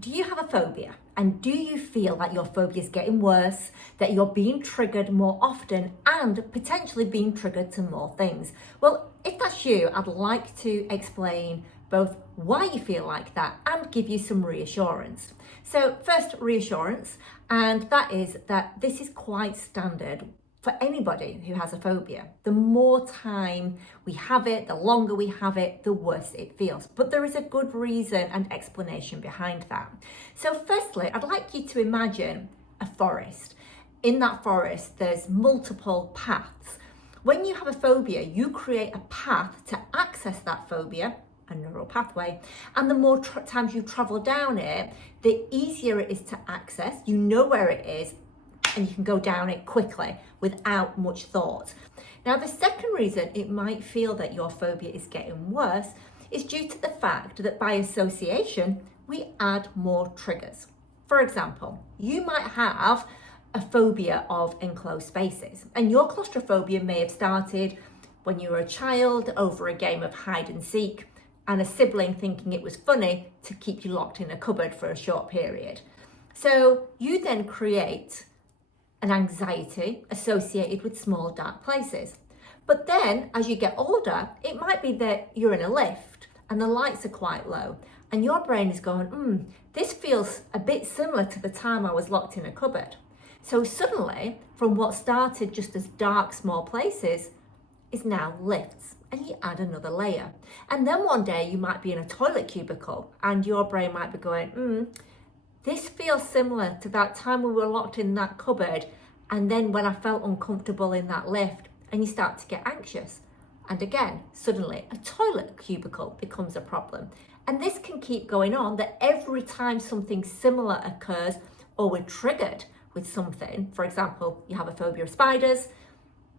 Do you have a phobia? And do you feel that your phobia is getting worse, that you're being triggered more often and potentially being triggered to more things? Well, if that's you, I'd like to explain both why you feel like that and give you some reassurance. So first, reassurance, and that is that this is quite standard for anybody who has a phobia. The more time we have it, the longer we have it, the worse it feels. But there is a good reason and explanation behind that. So firstly, I'd like you to imagine a forest. In that forest, there's multiple paths. When you have a phobia, you create a path to access that phobia, a neural pathway, and the more times you travel down it, the easier it is to access. You know where it is, and you can go down it quickly without much thought. Now, the second reason it might feel that your phobia is getting worse is due to the fact that by association, we add more triggers. For example, you might have a phobia of enclosed spaces, and your claustrophobia may have started when you were a child over a game of hide and seek and a sibling thinking it was funny to keep you locked in a cupboard for a short period. So you then create an anxiety associated with small dark places. But then as you get older, it might be that you're in a lift and the lights are quite low and your brain is going, this feels a bit similar to the time I was locked in a cupboard. So suddenly, from what started just as dark small places is now lifts, and you add another layer. And then one day you might be in a toilet cubicle and your brain might be going, this feels similar to that time we were locked in that cupboard, and then when I felt uncomfortable in that lift, and you start to get anxious. And again, suddenly a toilet cubicle becomes a problem. And this can keep going on, that every time something similar occurs or we're triggered with something, for example, you have a phobia of spiders,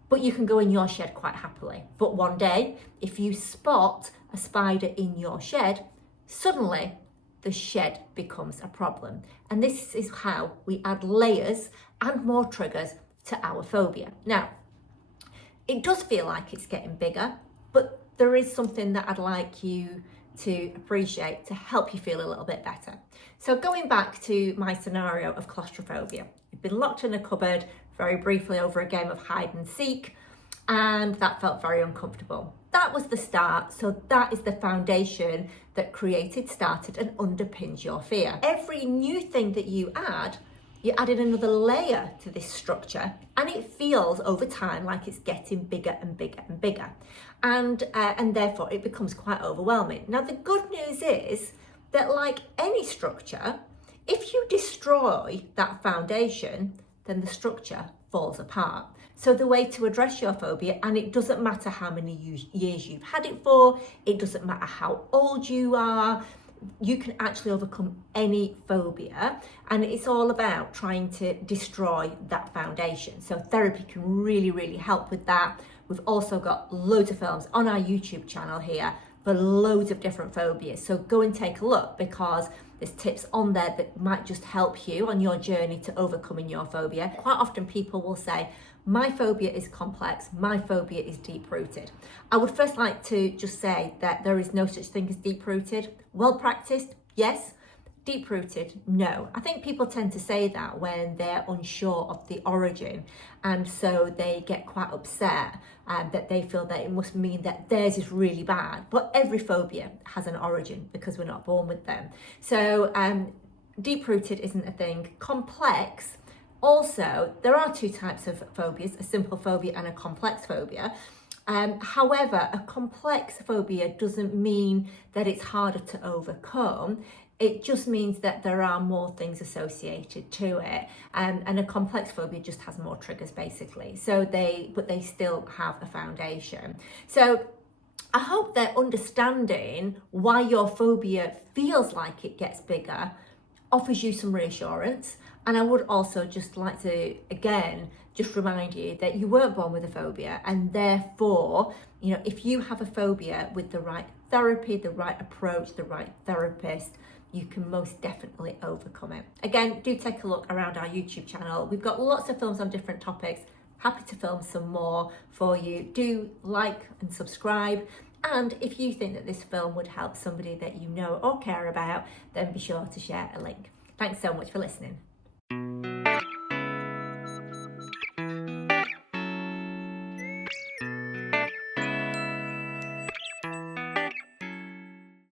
but you can go in your shed quite happily. But one day, if you spot a spider in your shed, suddenly the shed becomes a problem. And this is how we add layers and more triggers to our phobia. Now, it does feel like it's getting bigger, but there is something that I'd like you to appreciate to help you feel a little bit better. So going back to my scenario of claustrophobia, you've been locked in a cupboard very briefly over a game of hide and seek, and that felt very uncomfortable. That was the start, so that is the foundation that started and underpins your fear. Every new thing that you added another layer to this structure, and it feels over time like it's getting bigger and bigger and bigger, and therefore it becomes quite overwhelming. Now, the good news is that, like any structure, if you destroy that foundation, then the structure falls apart. So the way to address your phobia, and it doesn't matter how many years you've had it for, it doesn't matter how old you are, you can actually overcome any phobia, and it's all about trying to destroy that foundation. So therapy can really, really help with that. We've also got loads of films on our YouTube channel here for loads of different phobias. So go and take a look, because there's tips on there that might just help you on your journey to overcoming your phobia. Quite often people will say, my phobia is complex, my phobia is deep-rooted. I would first like to just say that there is no such thing as deep-rooted. Well practiced, yes. Deep-rooted, no. I think people tend to say that when they're unsure of the origin, and so they get quite upset that they feel that it must mean that theirs is really bad. But every phobia has an origin because we're not born with them. So deep-rooted isn't a thing. Complex, also, there are two types of phobias, a simple phobia and a complex phobia. However, a complex phobia doesn't mean that it's harder to overcome. It just means that there are more things associated to it, and a complex phobia just has more triggers, basically. But they still have a foundation. So I hope that understanding why your phobia feels like it gets bigger offers you some reassurance. And I would also just like to, again, just remind you that you weren't born with a phobia, and therefore, if you have a phobia with the right therapy, the right approach, the right therapist, you can most definitely overcome it. Again, do take a look around our YouTube channel. We've got lots of films on different topics. Happy to film some more for you. Do like and subscribe, And if you think that this film would help somebody that you know or care about, then be sure to share a link. Thanks so much for listening.